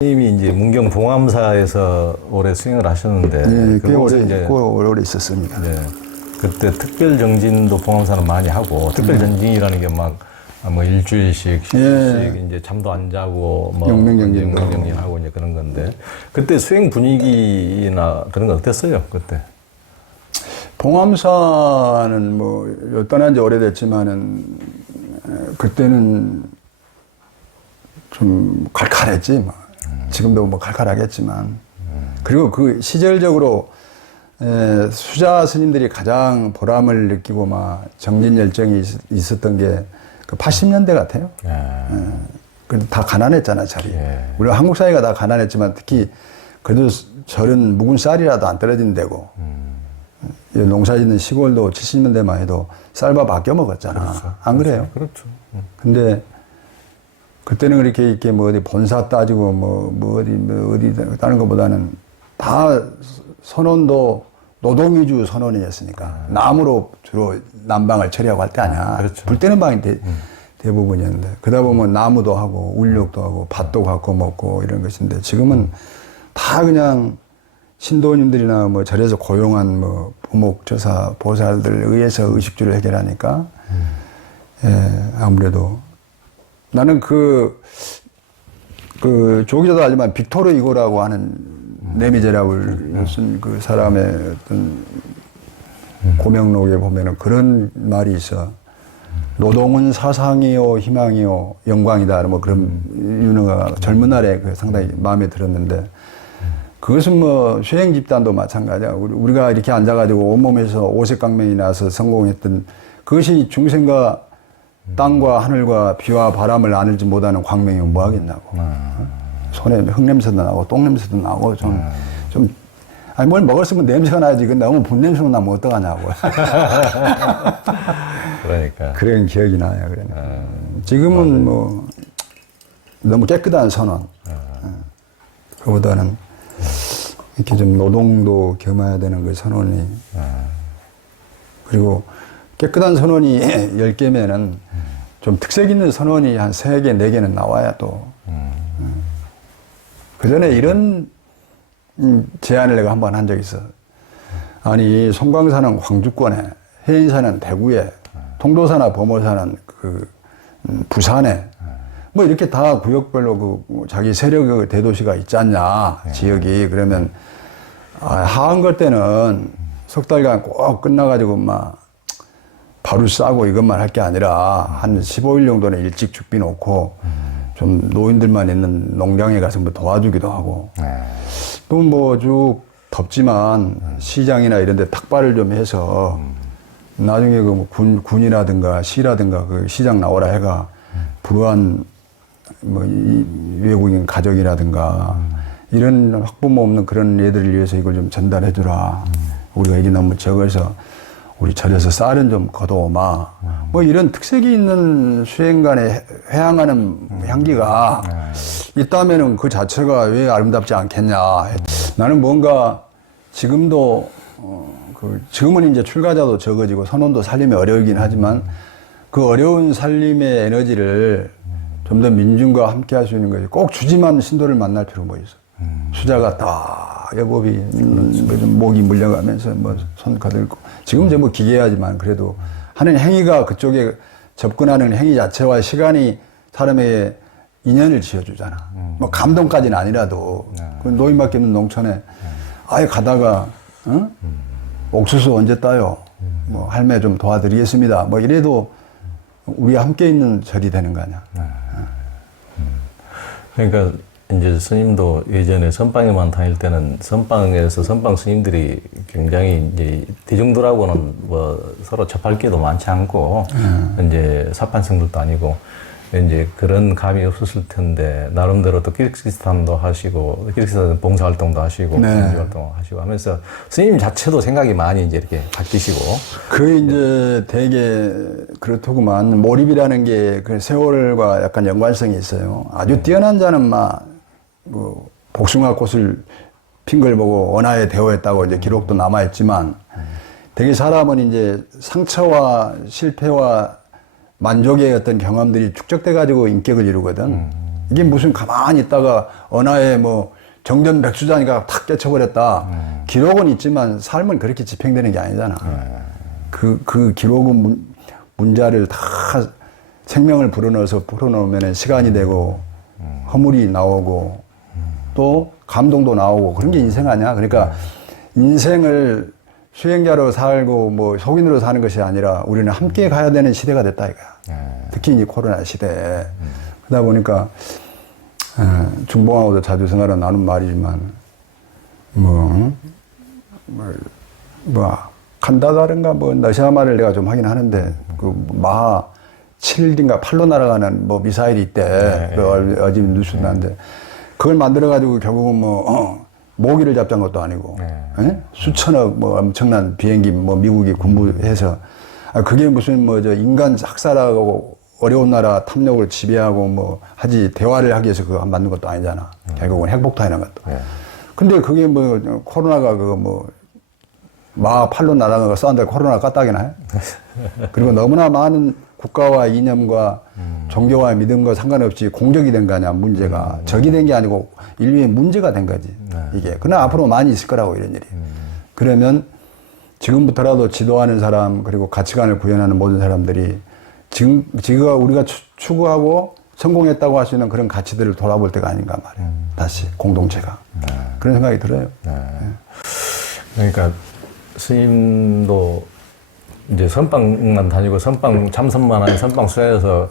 님이 이제 문경 봉암사에서 오래 수행을 하셨는데, 예, 꽤 그곳에 이제 오래 있었습니다. 네, 그때 특별 정진도 봉암사는 많이 하고, 특별 정진이라는 게 막 뭐 일주일씩, 10일씩 이제 잠도 안 자고 뭐 영명정진하고 이제 그런 건데, 그때 수행 분위기나 그런 건 어땠어요? 그때? 봉암사는 뭐 떠난 지 오래됐지만은 그때는 좀 칼칼했지. 뭐. 지금도 뭐 칼칼하겠지만. 그리고 그 시절적으로 수자 스님들이 가장 보람을 느끼고 막 정진 열정이 있었던 게 그 80년대 같아요. 다 가난했잖아, 자리. 우리 한국 사회가 다 가난했지만 특히 그래도 절은 묵은 쌀이라도 안 떨어진 데고 농사 짓는 시골도 70년대만 해도 쌀밥 아껴 먹었잖아. 그렇죠. 안 그래요? 그렇죠. 근데 그때는 그렇게 이렇게 뭐 어디 본사 따지고 뭐 어디 따는 것보다는 다 선원도 노동 위주 선원이었으니까 나무로 주로 난방을 처리하고 할 때 아니야. 그렇죠. 불 때는 방이 대부분이었는데 그러다 보면 나무도 하고 울력도 하고 밭도 갖고 먹고 이런 것인데 지금은 다 그냥 신도님들이나 뭐 절에서 고용한 뭐 부목조사 보살들 의해서 의식주를 해결하니까 아무래도 나는 그 조기자도 알지만 빅토르 이고라고 하는 네미제라블 쓴 그 사람의 어떤 고명록에 보면은 그런 말이 있어. 노동은 사상이요, 희망이요, 영광이다. 뭐 그런 유능가 젊은 날에 그 상당히 마음에 들었는데 그것은 뭐 수행 집단도 마찬가지야. 우리가 이렇게 앉아가지고 온몸에서 오색강명이 나서 성공했던 그것이 중생과 땅과 하늘과 비와 바람을 나누지 못하는 광명이면 뭐 하겠냐고. 손에 흙냄새도 나고 똥냄새도 나고 아니 뭘 먹었으면 냄새가 나야지. 근데 너무 분냄새가 나면 어떡하냐고. 그러니까. 그런 기억이 나요. 그러니까. 지금은 뭐 너무 깨끗한 선원. 그보다는 이렇게 좀 노동도 겸해야 되는 그 선원이. 그리고 깨끗한 선원이 10개면은 좀 특색 있는 선원이 한 3개, 4개는 나와야 또. 그 전에 이런 제안을 내가 한번 한 적이 있어. 아니, 송광사는 광주권에, 해인사는 대구에, 통도사나 범호사는 그 부산에, 뭐 이렇게 다 구역별로 그 자기 세력의 대도시가 있지 않냐, 지역이. 그러면, 하한걸 때는 석 달간 꼭 끝나가지고 막 바로 싸고 이것만 할 게 아니라 한 15일 정도는 일찍 죽비 놓고 좀 노인들만 있는 농장에 가서 뭐 도와주기도 하고 또 뭐 쭉 덥지만 시장이나 이런 데 탁발을 좀 해서 나중에 그 군이라든가 시라든가 그 시장 나오라 해가 불우한 뭐 외국인 가족이라든가 이런 학부모 없는 그런 애들을 위해서 이걸 좀 전달해 주라. 우리가 이게 너무 적어서 우리 절에서 쌀은 좀 걷어오마. 뭐 이런 특색이 있는 수행간에 회항하는 향기가 있다면은 그 자체가 왜 아름답지 않겠냐. 나는 뭔가 지금도, 지금은 이제 출가자도 적어지고 선원도 살림이 어려우긴 하지만 그 어려운 살림의 에너지를 좀 더 민중과 함께 할 수 있는 것이 꼭 주지만 신도를 만날 필요가 뭐 있어. 수자가 딱 여법이 목이 물려가면서 뭐 손 가들고 지금 이제 뭐 기계하지만 그래도 하는 행위가 그쪽에 접근하는 행위 자체와 시간이 사람의 인연을 지어주잖아. 뭐 감동까지는 아니라도 그 노인밖에 없는 농촌에 아예 가다가 옥수수 언제 따요? 뭐 할매 좀 도와드리겠습니다. 뭐 이래도 우리가 함께 있는 절이 되는 거 아니야. 그러니까 이제 스님도 예전에 선방에만 다닐 때는 선방에서 선방 스님들이 굉장히 이제 대중들하고는 뭐 서로 접할 게도 많지 않고 이제 사판성들도 아니고 이제 그런 감이 없었을 텐데 나름대로 또 키르기스탄도 하시고 키르기스탄 봉사활동도 하시고 공주활동 하시고 하면서 스님 자체도 생각이 많이 이제 이렇게 바뀌시고 그 이제 되게 그렇더구만 몰입이라는 게 그 세월과 약간 연관성이 있어요. 아주 뛰어난 자는 막 뭐 복숭아꽃을 핑글보고 원하에 대오했다고 이제 기록도 남아있지만 되게 사람은 이제 상처와 실패와 만족의 어떤 경험들이 축적돼 가지고 인격을 이루거든. 이게 무슨 가만히 있다가 언하에 뭐 정전백수자니까 탁 깨쳐버렸다. 기록은 있지만 삶은 그렇게 집행되는 게 아니잖아. 그 기록은 문자를 다 생명을 불어넣어서 풀어놓으면 시간이 되고 허물이 나오고 또 감동도 나오고 그런 게 인생 아니야. 그러니까 인생을 수행자로 살고 뭐 속인으로 사는 것이 아니라 우리는 함께 가야 되는 시대가 됐다 이거야. 특히 이 코로나 시대에. 그러다 보니까 중봉하고도 자주 전화로 나눈 말이지만 칸다다른가 뭐 러시아 말을 내가 좀 하긴 하는데 그 마하 7인가 8로 날아가는 뭐 미사일이 있대. 어제 뉴스 나는데 그걸 만들어 가지고 결국은 뭐 모기를 잡자는 것도 아니고 수천억 뭐 엄청난 비행기 뭐 미국이 군부해서 그게 무슨 뭐 저 인간 학살하고 어려운 나라 탐욕을 지배하고 뭐 하지 대화를 하기 위해서 그거 만든 것도 아니잖아. 결국은 핵폭탄이라는 것도. 근데 그게 뭐 코로나가 그거 뭐 마하 8로 날아가는 거 쐈는데 코로나가 까딱이나 해? 그리고 너무나 많은 국가와 이념과 종교와 믿음과 상관없이 공적이 된 거 아니야, 문제가. 적이 된 게 아니고 인류의 문제가 된 거지, 이게. 그러나 앞으로 많이 있을 거라고, 이런 일이. 그러면 지금부터라도 지도하는 사람, 그리고 가치관을 구현하는 모든 사람들이 지금 우리가 추구하고 성공했다고 할 수 있는 그런 가치들을 돌아볼 때가 아닌가 말이야. 다시, 공동체가. 그런 생각이 들어요. 그러니까 스님도 이제 선방만 다니고 선방 참선만 하는 선방 수자여서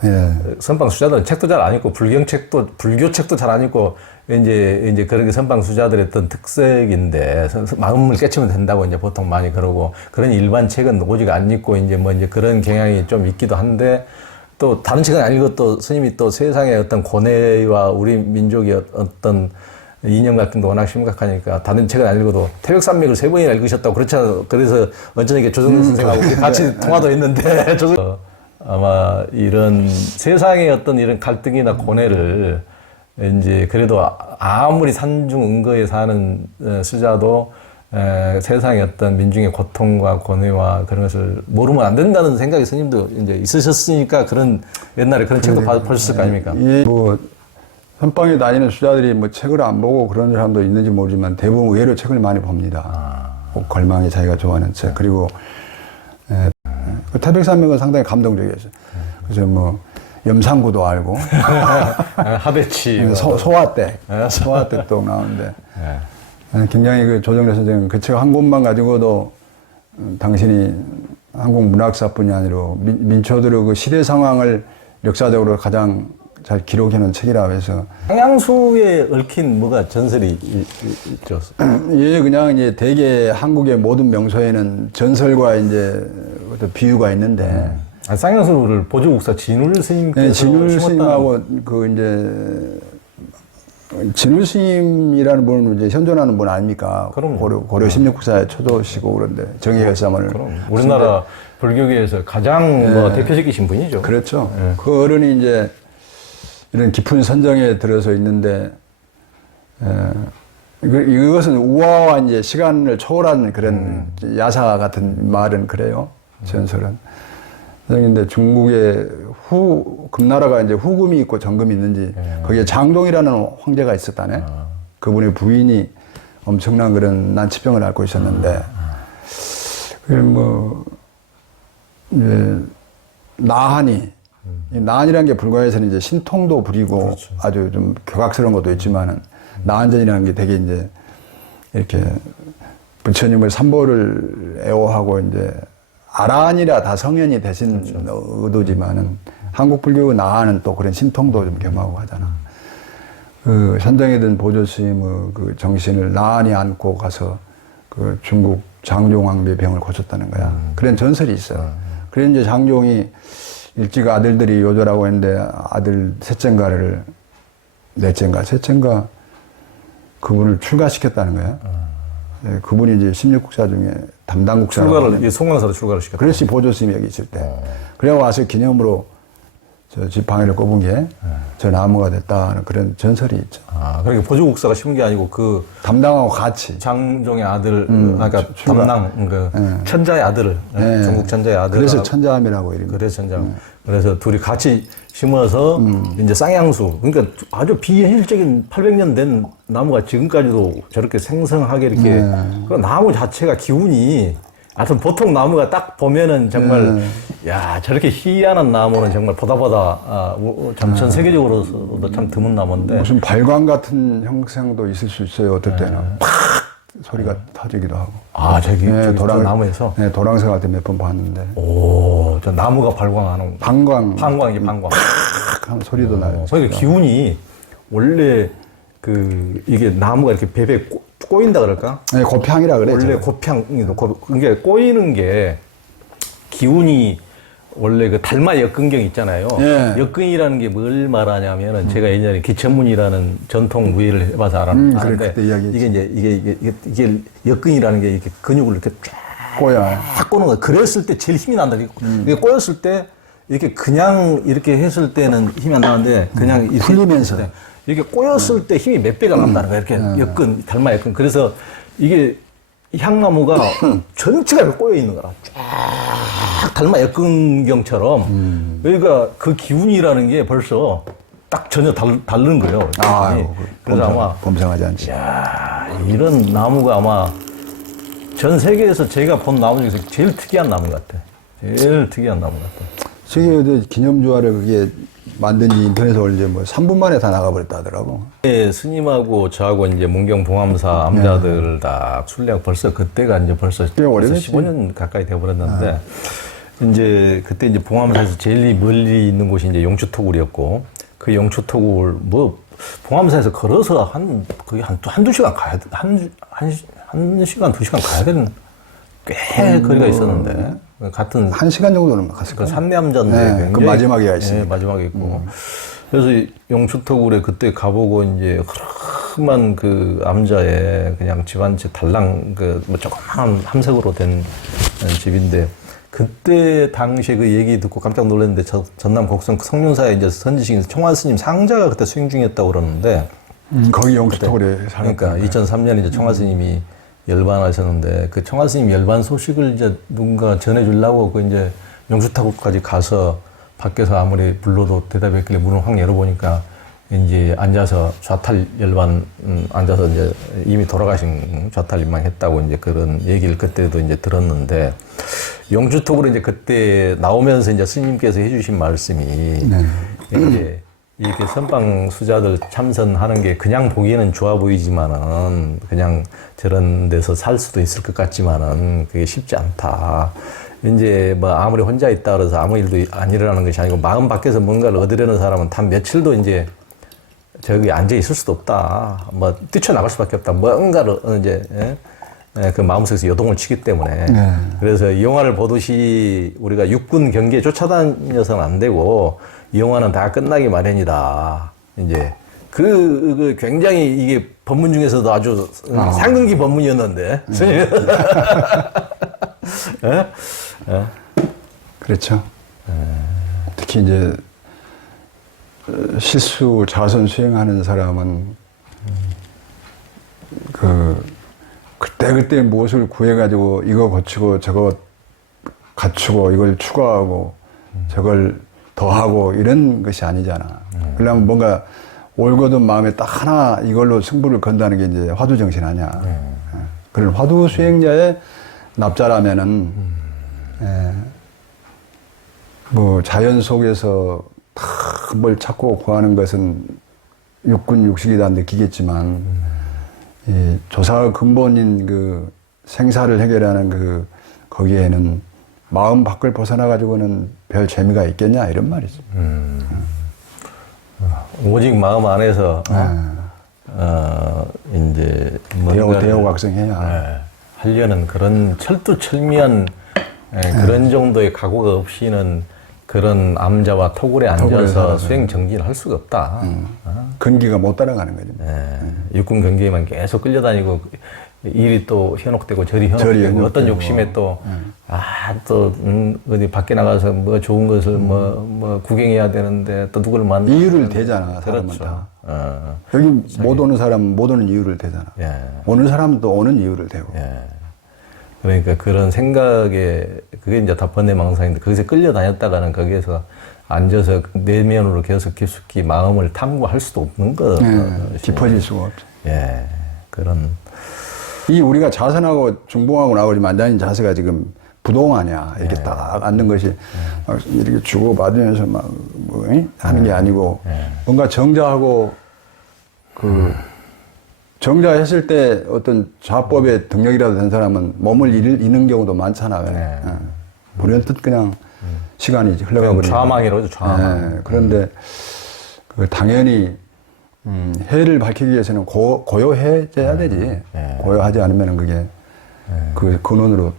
선방 수자들은 책도 잘 안 읽고 불교 책도 잘 안 읽고 이제 그런 게 선방 수자들의 어떤 특색인데 마음을 깨치면 된다고 이제 보통 많이 그러고 그런 일반 책은 오직 안 읽고 이제 그런 경향이 좀 있기도 한데 또 다른 책은 안 읽고 또 스님이 또 세상의 어떤 고뇌와 우리 민족의 어떤 이념 같은 게 워낙 심각하니까 다른 책을 안 읽어도 태백산맥을 3번이나 읽으셨다고 그렇잖아요. 그래서 언제나 조정근 선생하고 같이 통화도 했는데 아마 이런 세상의 어떤 이런 갈등이나 고뇌를 이제 그래도 아무리 산중은거에 사는 수자도 세상의 어떤 민중의 고통과 고뇌와 그런 것을 모르면 안 된다는 생각이 스님도 이제 있으셨으니까 그런 옛날에 그런 책도 보셨을 거 아닙니까? 뭐 선방에 다니는 수자들이 뭐 책을 안 보고 그런 사람도 있는지 모르지만 대부분 의외로 책을 많이 봅니다. 꼭 걸망에 자기가 좋아하는 책. 그리고 그 태백산맥은 상당히 감동적이었어요. 그래서 뭐 염상구도 알고 하배치 소화댁도 나오는데 굉장히 그 조정래 선생님 그 책 한 권만 가지고도 당신이 한국 문학사뿐이 아니라 민초들의 그 시대 상황을 역사적으로 가장 잘 기록해놓은 책이라 해서. 상향수에 얽힌 뭐가 전설이 있죠? 예, 그냥 이제 대개 한국의 모든 명소에는 전설과 이제 어떤 비유가 있는데. 상향수를 보조국사 진울 스님께서. 네, 진울 스님하고 그 이제 진울 스님이라는 분은 이제 현존하는 분 아닙니까? 고려 16국사에 초도시고 그런데 정예열사문을. 우리나라 불교계에서 가장 대표적이신 분이죠. 그렇죠. 그 어른이 이제 이런 깊은 선정에 들어서 있는데, 이것은 우화와 이제 시간을 초월한 그런 야사 같은 말은 그래요. 전설은. 근데 중국의 금나라가 이제 후금이 있고 정금이 있는지, 거기에 장동이라는 황제가 있었다네. 그분의 부인이 엄청난 그런 난치병을 앓고 있었는데, 이제, 나한이, 나한이라는 게 불가에서는 이제 신통도 부리고 그렇죠. 아주 좀 교각스러운 것도 있지만은 나한전이라는 게 되게 이제 이렇게 부처님을 삼보를 애호하고 이제 아라한이라 다 성현이 되신 그렇죠. 의도지만은 한국 불교의 나한은 또 그런 신통도 좀 겸하고 하잖아. 그 선정에 든 보조스님의 그 정신을 나한이 안고 가서 그 중국 장종왕비의 병을 고쳤다는 거야. 그런 전설이 있어. 그래서 이제 장종이 일찍 아들들이 요절하고 했는데 아들 셋째인가 그분을 출가시켰다는 거야. 네, 그분이 이제 16국사 중에 담당국사를 송광사로 출가를 시켰다. 그렇지 보조스님이 여기 있을 때. 그래 와서 기념으로 저 집 방해를 꼽은 게 저 나무가 됐다는 그런 전설이 있죠. 그러니까 보조국사가 심은 게 아니고 그 담당하고 같이 장종의 아들, 그러니까 담당 천자의 아들을 중국 천자의 아들. 그래서 천자함이라고 이름이. 그래서 천자함. 그래서 둘이 같이 심어서 이제 쌍향수, 그러니까 아주 비현실적인 800년 된 나무가 지금까지도 저렇게 생성하게 이렇게 그 나무 자체가 기운이 하여튼 보통 나무가 딱 보면은 정말 야 저렇게 희한한 나무는 정말 보다 전 세계적으로도 참 드문 나무인데 무슨 발광 같은 형상도 있을 수 있어요. 어떨 때는 팍 소리가 터지기도 하고. 아 저기 저 나무에서 네, 도랑새가 때 몇 번 봤는데. 오, 저 나무가 발광하는 방광이 방광. 팍 하는 소리도 나요. 그러니까 기운이 원래 그 이게 나무가 이렇게 베베 꼬인다 그럴까? 네, 고평이라 그래. 원래 고평이도 그러니까 꼬이는 게 기운이 원래 그 달마 역근경 있잖아요. 예. 역근이라는 게 뭘 말하냐면은 제가 예전에 기천문이라는 전통 무예를 해봐서 아는데 그래, 그때 이야기했지. 이게 역근이라는 게 이렇게 근육을 이렇게 꼬야. 쫙 꼬는 거야. 그랬을 때 제일 힘이 난다. 이게 꼬였을 때 이렇게 그냥 이렇게 했을 때는 힘이 안 나는데 그냥 이렇게 풀리면서 이렇게 꼬였을 때 힘이 몇 배가 난다는 거야. 이렇게 역근, 달마 역근. 그래서 이게 향나무가 전체가 이렇게 꼬여 있는 거라. 쫙 달마 역근경처럼. 그러니까 그 기운이라는 게 벌써 딱 전혀 다른 거예요. 그래서 아마 범상하지 않지. 야 이런 나무가 아마 전 세계에서 제가 본 나무 중에서 제일 특이한 나무 같아. 제일 특이한 나무 같아. 저기 기념주화를 그게 만든 지 인터넷에 올린 지뭐 3분 만에 다 나가버렸다 하더라고. 네, 스님하고 저하고 이제 문경 봉암사 암자들 다 순례하고 벌써 그때가 이제 벌써 15년 가까이 돼버렸는데 이제 그때 이제 봉암사에서 제일 멀리 있는 곳이 이제 용추토굴이었고 그 용추토굴 뭐 봉암사에서 걸어서 거의 한두 시간 가야 돼. 한 시간, 2시간 가야 되는 꽤 거리가 있었는데 같은 1시간 정도는 갔을 그 거예요. 산내암자인데 그 마지막에 있어요. 네, 마지막에 있고. 그래서 용추토굴에 그때 가보고 이제 흐름한 그 암자에 그냥 집 한 채 달랑 뭐 조그만 함색으로 된 집인데 그때 당시에 그 얘기 듣고 깜짝 놀랐는데 전남 곡성 성륜사에 이제 선지식 청화스님 상자가 그때 수행 중이었다고 그러는데 거기 용추토굴에 그러니까 2003년에 이제 청화스님이 열반하셨는데 그 청화스님 열반 소식을 이제 누군가 전해주려고 그 이제 용추토굴까지 가서 밖에서 아무리 불러도 대답했길래 문을 확 열어보니까 이제 앉아서 좌탈 열반 앉아서 이제 이미 돌아가신 좌탈 입망했다고 이제 그런 얘기를 그때도 이제 들었는데 용추토굴에 이제 그때 나오면서 이제 스님께서 해주신 말씀이 이제 이렇게 선방 수자들 참선하는 게 그냥 보기에는 좋아 보이지만은 그냥 저런 데서 살 수도 있을 것 같지만은 그게 쉽지 않다. 이제 뭐 아무리 혼자 있다 그래서 아무 일도 안 일어나는 것이 아니고 마음 밖에서 뭔가를 얻으려는 사람은 단 며칠도 이제 저기 앉아 있을 수도 없다. 뭐 뛰쳐나갈 수밖에 없다. 뭔가를 이제 그 마음속에서 요동을 치기 때문에 그래서 이 영화를 보듯이 우리가 육군 경기에 쫓아다녀서는 안 되고 이 영화는 다 끝나기 마련이다. 이제 그 굉장히 이게 법문 중에서도 아주 상근기 법문이었는데. 그렇죠. 특히 이제 실수 자선 수행하는 사람은 그때 무엇을 구해가지고 이거 고치고 저거 갖추고 이걸 추가하고 저걸 더하고 이런 것이 아니잖아. 그러려면 뭔가 올곧은 마음에 딱 하나 이걸로 승부를 건다는 게 이제 화두정신 아니야. 그런 화두 수행자의 납자라면은 뭐 자연 속에서 뭘 찾고 구하는 것은 육군 육식이다 느끼겠지만 이 조사의 근본인 그 생사를 해결하는 거기에는 마음 밖을 벗어나 가지고는 별 재미가 있겠냐 이런 말이죠. 오직 마음 안에서 이제 대호각성해야 하려는 그런 철두철미한 그런 정도의 각오가 없이는 그런 암자와 토굴에 앉아서 수행 정진을 할 수가 없다. 근기가 못 따라가는 거죠. 육군 경기에만 계속 끌려다니고 일이 또 현혹되고 절이 현혹되고 어떤 욕심에 또 어디 밖에 나가서 뭐 좋은 것을 뭐 구경해야 되는데 또 누구를 만나 이유를 대잖아. 사람은 다. 여기 못 오는 사람은 못 오는 이유를 대잖아. 오는 사람은 또 오는 이유를 대고. 그러니까 그런 생각에 그게 이제 다 번뇌망상인데 거기서 끌려다녔다가는 거기에서 앉아서 내면으로 계속 깊숙이 마음을 탐구할 수도 없는 거. 깊어질 수가 없죠. 예, 그런. 이 우리가 자선하고 중봉하고 나오지만 앉아있는 자세가 지금 부동하냐 이렇게 딱 앉는 것이 막 이렇게 주고 받으면서 막 뭐, 하는 게 아니고 뭔가 정자하고 그 정자했을 때 어떤 좌법의 등력이라도 된 사람은 몸을 잃는 경우도 많잖아. 왜? 불현듯 그냥 시간이 흘러가 버리는. 좌망이로죠, 좌망. 그런데 그 당연히 해를 밝히기 위해서는 고요해져야 되지. 고요하지 않으면 그게 그 근원으로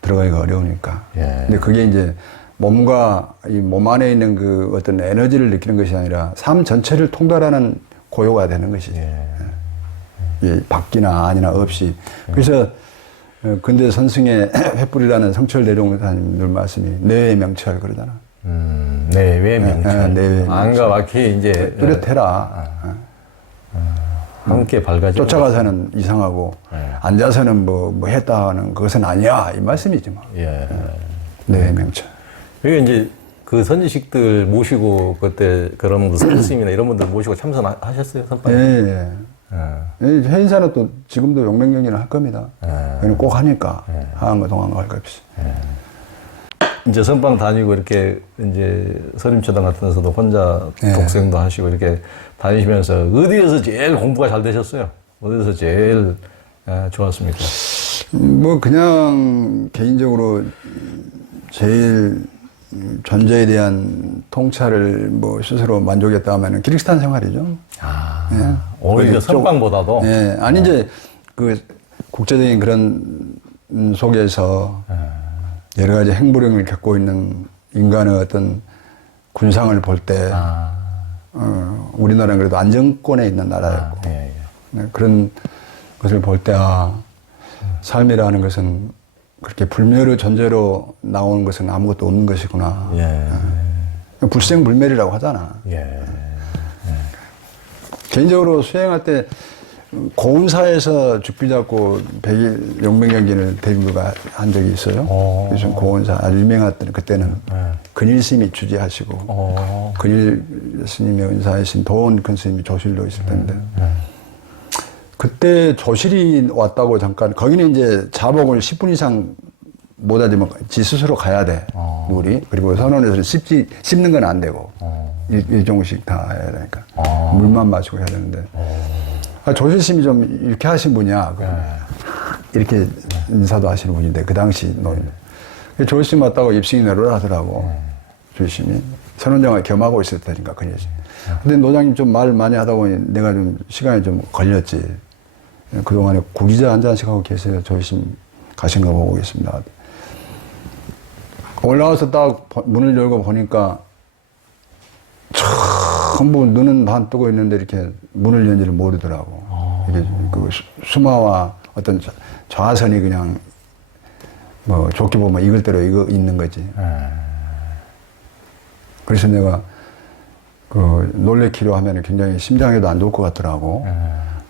들어가기가 어려우니까. 근데 그게 이제 몸과 이 몸 안에 있는 그 어떤 에너지를 느끼는 것이 아니라 삶 전체를 통달하는 고요가 되는 것이지. 예, 밖이나 아니나 없이. 그래서 근대 선승의 횃불이라는 성철 내룡사님들 말씀이 내외 명철 그러잖아. 내외 명철. 내외 안과 막히 이제 뚜렷해라. 함께 밝아지고 쫓아가서는 이상하고 앉아서는 뭐 했다 하는 그것은 아니야 이 말씀이지 뭐. 내외 명철. 여기 이제 그 선지식들 모시고 그때 그런 그 선생님이나 이런 분들 모시고 참선하셨어요, 선빵? 예. 회인사는 또 지금도 용맹경기를 할 겁니다. 그는 꼭 하니까 하는 거 동안 할 것 없이. 이제 선방 다니고 이렇게 이제 서림초당 같은 데서도 혼자 독생도 하시고 이렇게 다니시면서 어디에서 제일 공부가 잘 되셨어요? 어디서 제일 좋았습니까? 뭐 그냥 개인적으로 제일 존재에 대한 통찰을 뭐 스스로 만족했다 하면은 키르기스탄 생활이죠. 오히려 선방보다도. 아니 이제 그 국제적인 그런 속에서 여러 가지 행보령을 겪고 있는 인간의 어떤 군상을 볼 때 우리나라는 그래도 안정권에 있는 나라였고 그런 것을 볼 때 삶이라는 것은 그렇게 불멸의 존재로 나오는 것은 아무것도 없는 것이구나. 불생불멸이라고 하잖아. 개인적으로 수행할 때 고운사에서 죽비 잡고 100일 용맹경진을 대중들과 한 적이 있어요. 그래서 고운사 아주 유명했던 그때는 근일 스님이 주재하시고 근일 스님의 은사이신 도원 큰 스님이 조실로 있을 텐데 그때 조실이 왔다고 잠깐 거기는 이제 자복을 10분 이상 못 하지만 지 스스로 가야 돼 물이 그리고 선원에서 씹는 건 안 되고 일종씩 다 해야 되니까 물만 마시고 해야 되는데 조실 스님이 좀 이렇게 하신 분이야 이렇게 인사도 하시는 분인데 그 당시 노인 조실 스님 왔다고 입승이 내로라 하더라고 조실 스님이 선원장을 겸하고 있을 테니까 그녀지 근데 노장님 좀 말 많이 하다 보니 내가 좀 시간이 좀 걸렸지 그동안에 구기자 한 잔씩 하고 계세요. 조심 가신 거 보고 계십니다. 올라와서 딱 문을 열고 보니까 전부 눈은 반 뜨고 있는데 이렇게 문을 연지를 모르더라고. 이게 그 수마와 어떤 좌선이 그냥 뭐 좋게 보면 익을 대로 이거 있는 거지. 그래서 내가 그 놀래키려 하면 굉장히 심장에도 안 좋을 것 같더라고.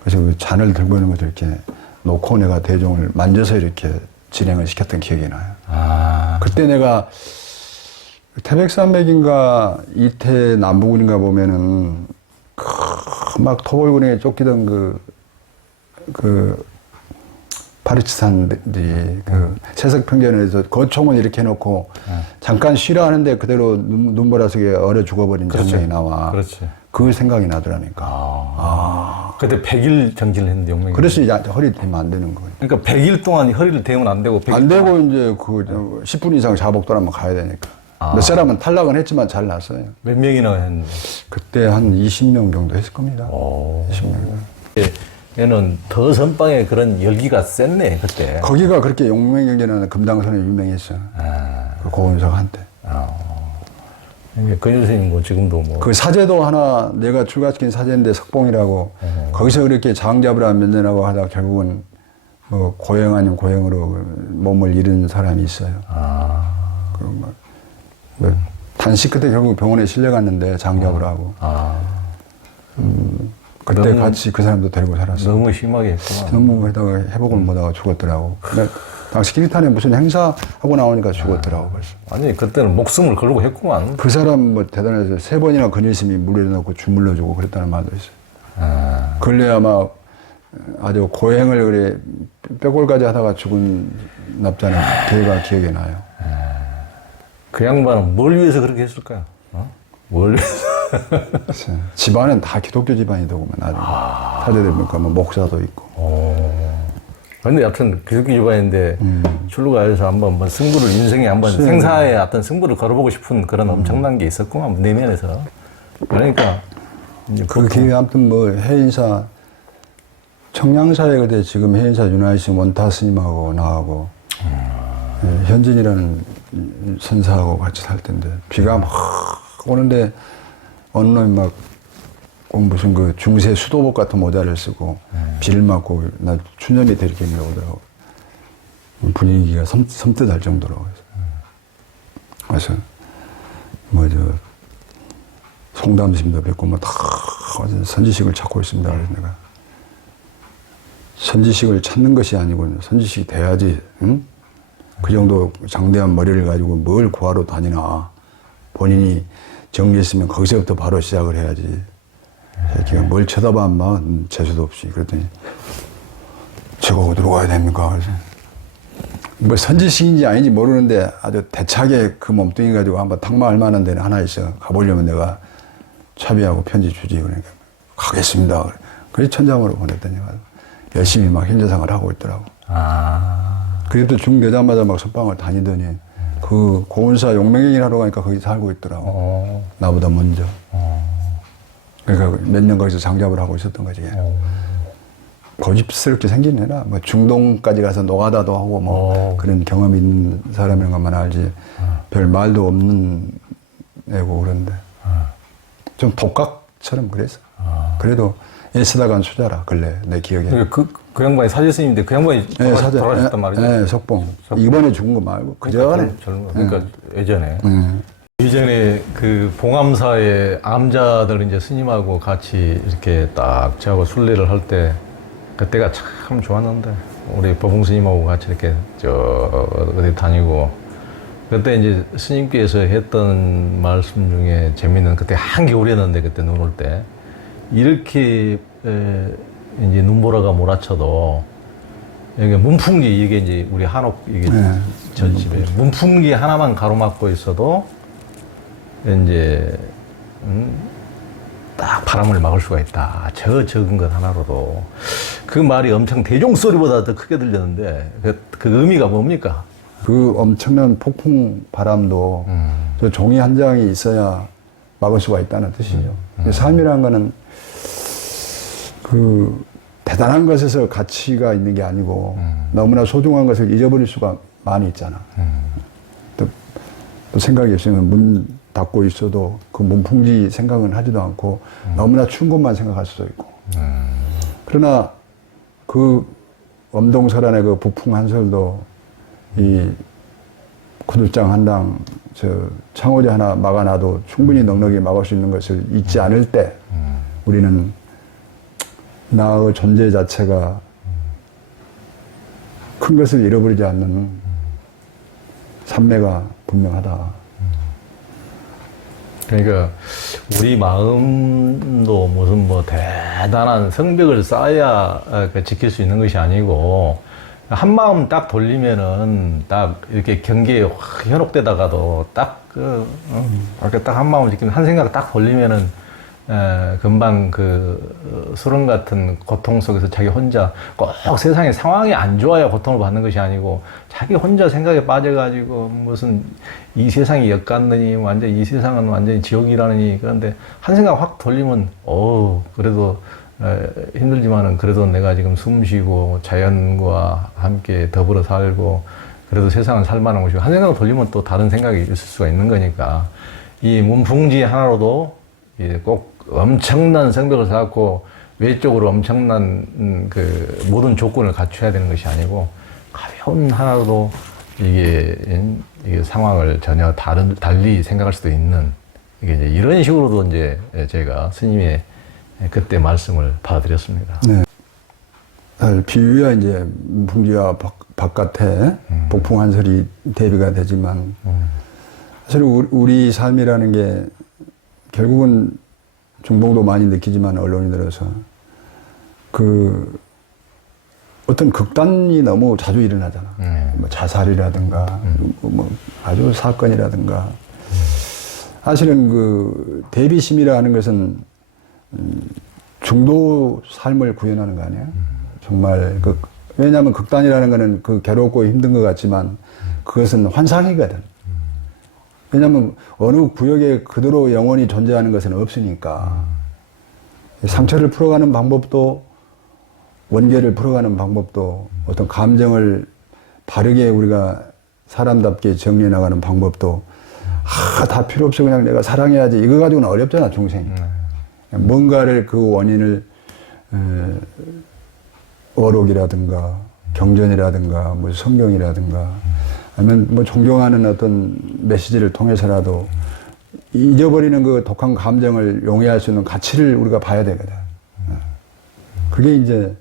그래서 그 잔을 들고 있는 것을 이렇게 놓고 내가 대종을 만져서 이렇게 진행을 시켰던 기억이 나요. 그때 내가 태백산맥인가 이태 남부군인가 보면은 막 토벌군에 쫓기던 그 파리치산들이 그 세석평전에서 거총을 이렇게 해놓고 잠깐 쉬라 하는데 그대로 눈보라 속에 얼어 죽어버린 장면이 나와. 그 생각이 나더라니까. 그때 100일 정진을 했는데 용맹이. 그래서 이제 허리 대면 안 되는 거예요. 그러니까 100일 동안 허리를 대면 안 되고. 안 되고 이제 그 10분 이상 자복도 한번 가야 되니까. 몇 사람은 탈락은 했지만 잘 났어요. 몇 명이나 했는데? 그때 한 20명 정도 했을 겁니다. 20명. 얘는 더 선방에 그런 열기가 셌네 그때. 거기가 그렇게 용맹경전하는 금당선에 유명했어. 그 고은석 한때. 그 선생님 뭐 지금도 뭐. 그 사제도 하나 내가 출가시킨 사제인데 석봉이라고 거기서 그렇게 장잡으라 면전하고 하다 결국은 뭐 고행 아닌 고행으로 몸을 잃은 사람이 있어요. 뭐 단식 그때 결국 병원에 실려갔는데 장잡으라 하고. 그때 너무, 같이 그 사람도 데리고 살았어. 너무 심하게 했구나. 너무 그러다가 회복을 못하고 죽었더라고. 당시 기리탄에 무슨 행사하고 나오니까 죽었더라고 벌써. 아니 그때는 목숨을 걸고 했구만. 그 사람 뭐 대단해서 3번이나 근일심이 물에 넣고 주물러주고 그랬다는 말도 있어요. 근래 아마 아주 고행을 그래 뼈골까지 하다가 죽은 납자는 걔가 기억에 나요. 그 양반은 뭘 위해서 그렇게 했을까요? 어? 뭘 위해서? 그래서 집안은 다 기독교 집안이더구만 나중에. 타자들 보니까 뭐 목사도 있고. 근데 여튼 기독교 집안인데 출루가에서 한번 뭐 승부를 인생에 한번 생사의 어떤 승부를 걸어보고 싶은 그런 엄청난 게 있었구만 내면에서. 그러니까 이제 그 기회에 아무튼 뭐 해인사 청량사에 그때 지금 해인사 윤하이신 원타 스님하고 나하고 현진이라는 선사하고 같이 살 텐데 비가 막 오는데 어느 날 막 무슨 그 중세 수도복 같은 모자를 쓰고 비를 맞고 나 춘념 밑에 이렇게 밀어오더라고. 분위기가 섬뜩할 정도로. 그래서 뭐 저 송담스님도 뵙고 뭐 다 선지식을 찾고 있습니다. 그래서 내가 선지식을 찾는 것이 아니고 선지식이 돼야지. 응? 그 정도 장대한 머리를 가지고 뭘 구하러 다니나. 본인이 정리했으면 거기서부터 바로 시작을 해야지. 새끼가 뭘 쳐다봐, 인마. 재수도 없이. 그랬더니, 제가 어디로 가야 됩니까? 그래서 뭐 선지식인지 아닌지 모르는데 아주 대차게 그 몸뚱이 가지고 한번 탁마할 만한 데는 하나 있어. 가보려면 내가 차비하고 편지 주지. 그러니까, 가겠습니다. 그래서 천장으로 보냈더니 열심히 막 현재생활 하고 있더라고. 그래도 중되자마자 막 선방을 다니더니 그 고운사 용맹행이라고 하니까 거기 살고 있더라고. 나보다 먼저. 그러니까 몇 년 거기서 장잡을 하고 있었던 거지. 고집스럽게 생긴 애라 뭐 중동까지 가서 노가다도 하고 뭐 그런 경험이 있는 사람인 것만 알지 별 말도 없는 애고 그런데 좀 독각처럼 그랬어. 그래도 애쓰다간 수자라 근래 내 기억에. 그 양반이 사제스님인데 그 양반이 돌아가셨단 말이죠? 네, 석봉. 이번에 죽은 거 말고 그 전에. 그러니까 예전에. 이전에 그 봉암사의 암자들 이제 스님하고 같이 이렇게 딱 저하고 순례를 할 때 그때가 참 좋았는데 우리 법봉 스님하고 같이 이렇게 어디 다니고 그때 이제 스님께서 했던 말씀 중에 재밌는 그때 한겨울이었는데 그때 눈 올 때 이렇게 이제 눈보라가 몰아쳐도 여기 문풍기 이게 이제 우리 한옥 이게 전집에 문풍기 하나만 가로막고 있어도 이제 딱 바람을 막을 수가 있다. 적은 것 하나로도 그 말이 엄청 대종 소리보다 더 크게 들렸는데 그 의미가 뭡니까? 그 엄청난 폭풍 바람도 저 종이 한 장이 있어야 막을 수가 있다는 뜻이죠. 삶이라는 거는 그 대단한 것에서 가치가 있는 게 아니고 너무나 소중한 것을 잊어버릴 수가 많이 있잖아. 또 생각이 없으면 문 닫고 있어도 그 문풍지 생각은 하지도 않고 너무나 추운 것만 생각할 수도 있고. 그러나 그 엄동설안의 그 북풍 한설도 이 구들장 한당 저 창호지 하나 막아놔도 충분히 넉넉히 막을 수 있는 것을 잊지 않을 때 우리는 나의 존재 자체가 큰 것을 잃어버리지 않는 산매가 분명하다. 그러니까 우리 마음도 무슨 뭐 대단한 성벽을 쌓아야 지킬 수 있는 것이 아니고 한 마음 딱 돌리면은 딱 이렇게 경계에 확 현혹되다가도 딱 이렇게 딱 한 마음을 지키면 한 생각을 딱 돌리면은 금방 그 수렁 같은 고통 속에서 자기 혼자 꼭 세상에 상황이 안 좋아야 고통을 받는 것이 아니고 자기 혼자 생각에 빠져가지고 무슨 이 세상이 역같느니 완전 이 세상은 완전히 지옥이라느니 그런데 한 생각 확 돌리면 그래도 힘들지만은 그래도 내가 지금 숨 쉬고 자연과 함께 더불어 살고 그래도 세상은 살만한 곳이고 한 생각 돌리면 또 다른 생각이 있을 수가 있는 거니까 이 문풍지 하나로도 꼭 엄청난 성벽을 쌓고 외적으로 엄청난 그 모든 조건을 갖춰야 되는 것이 아니고 가벼운 하나로도 이게 상황을 전혀 달리 생각할 수도 있는 이게 이제 이런 식으로도 이제 제가 스님의 그때 말씀을 받아들였습니다. 네. 잘 비유야 이제 풍지와 바깥에 복풍한설이 대비가 되지만 사실 우리 삶이라는 게 결국은 중봉도 많이 느끼지만 언론이 들어서 그 어떤 극단이 너무 자주 일어나잖아. 뭐 자살이라든가 뭐 아주 사건이라든가 사실은 그 대비심이라는 것은 중도 삶을 구현하는 거 아니야? 정말 왜냐하면 극단이라는 거는 그 괴롭고 힘든 것 같지만 그것은 환상이거든. 왜냐하면 어느 구역에 그대로 영원히 존재하는 것은 없으니까 상처를 풀어가는 방법도 원계를 풀어가는 방법도 어떤 감정을 바르게 우리가 사람답게 정리해 나가는 방법도 다 필요 없어. 그냥 내가 사랑해야지. 이거 가지고는 어렵잖아, 중생이. 뭔가를 그 원인을 어록이라든가 경전이라든가 뭐 성경이라든가 아니면 뭐 존경하는 어떤 메시지를 통해서라도 잊어버리는 그 독한 감정을 용해할 수 있는 가치를 우리가 봐야 되거든. 그게 이제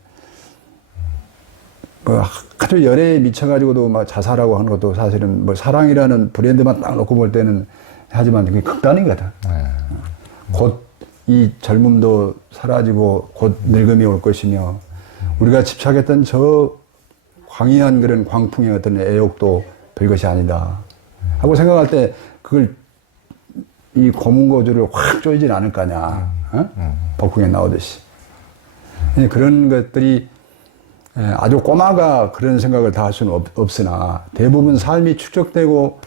뭐 아주 열애에 미쳐가지고도 막 자살하고 하는 것도 사실은 뭐 사랑이라는 브랜드만 딱 놓고 볼 때는 하지만 그게 극단이거든. 곧 이 젊음도 사라지고 곧 늙음이 올 것이며 우리가 집착했던 저 광의한 그런 광풍의 어떤 애욕도 별것이 아니다 하고 생각할 때 그걸 이 고문고주를 확 조이진 않을 거냐. 복궁에 나오듯이. 그런 것들이 아주 꼬마가 그런 생각을 다 할 수는 없으나 대부분 삶이 축적되고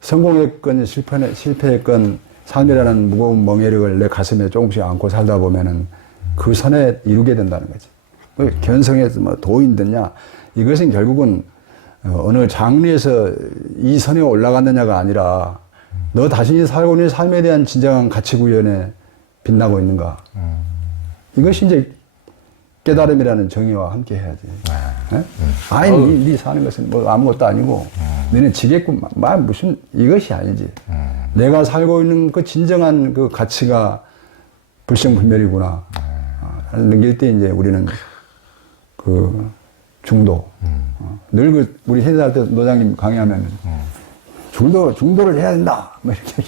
성공했건 실패했건 삶이라는 무거운 멍에력을 내 가슴에 조금씩 안고 살다 보면은 그 선에 이루게 된다는 거지. 견성에서 뭐 도인 됐냐. 이것은 결국은 어느 장르에서 이 선에 올라갔느냐가 아니라 너 자신이 살고 있는 삶에 대한 진정한 가치 구현에 빛나고 있는가. 이것이 이제 깨달음이라는 정의와 함께 해야지. 아니, 네 사는 것은 뭐 아무것도 아니고, 너는 지겠고, 무슨, 이것이 아니지. 내가 살고 있는 그 진정한 그 가치가 불생불멸이구나. 느낄 때 이제 우리는 그 중도. 늘 우리 행사할 때 노장님 강의하면 중도를 해야 된다. 뭐 이렇게.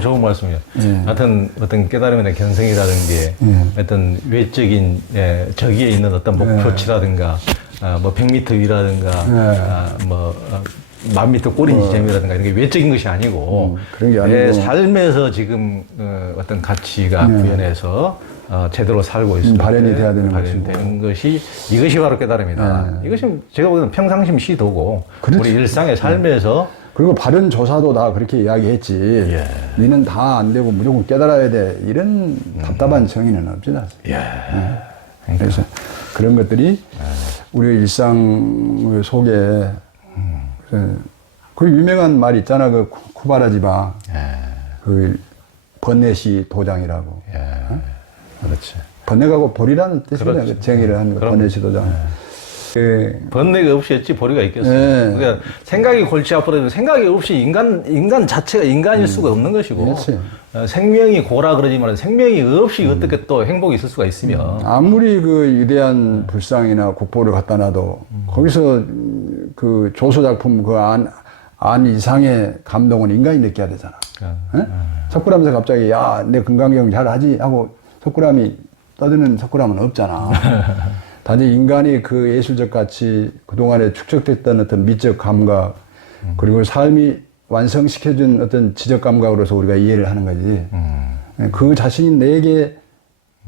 좋은 말씀이에요. 하여튼 어떤 깨달음이나 견성이라는 게 어떤 외적인 저기에 있는 어떤 목표치라든가 뭐 100m 위라든가 뭐 10,000m 꼬리 지점이라든가 이런 게 외적인 것이 아니고 그런 게 아니고 내 삶에서 지금 어떤 가치가 구현해서 제대로 살고 있을 때 발현이 돼야 되는 발현되는 것이 이것이 바로 깨달음이다. 이것이 제가 보기에는 평상심 시도고 그렇지. 우리 일상의 삶에서 그리고 발현 조사도 다 그렇게 이야기했지. 니는 다 안 되고 무조건 깨달아야 돼. 이런 답답한 정의는 없잖아. 그래서 그런 것들이 우리 일상 속에 그 유명한 말 있잖아. 그 쿠바라 지방 그 번뇌시 도장이라고. 그렇지. 번뇌하고 보리라는 뜻이잖아요. 그 정의를 한 번뇌시 도장. 번뇌가 없이 어찌 보리가 있겠어요. 그러니까 생각이 골치 아프다면 생각이 없이 인간 자체가 인간일 수가 없는 것이고 생명이 고라 그러지만 생명이 없이 어떻게 또 행복이 있을 수가 있으며 아무리 그 위대한 불상이나 국보를 갖다 놔도 거기서 그 조소 작품 그 안 이상의 감동은 인간이 느껴야 되잖아. 석굴암에서 갑자기 야, 내 금강경 잘하지 하고 석굴암이 떠드는 석굴암은 없잖아. 단지 인간이 그 예술적 가치, 그동안에 축적됐던 어떤 미적 감각, 그리고 삶이 완성시켜준 어떤 지적 감각으로서 우리가 이해를 하는 거지. 그 자신이 내게